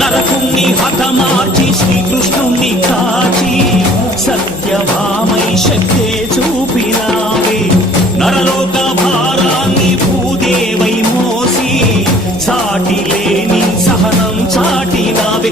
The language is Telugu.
నరకుణ్ణి హతమార్చి శ్రీకృష్ణుణ్ణి కాచి సత్యభామై శక్తే చూపినావే నరలోక భారాన్ని భూదేవై మోసి సాటి లేని సహనం చాటినావే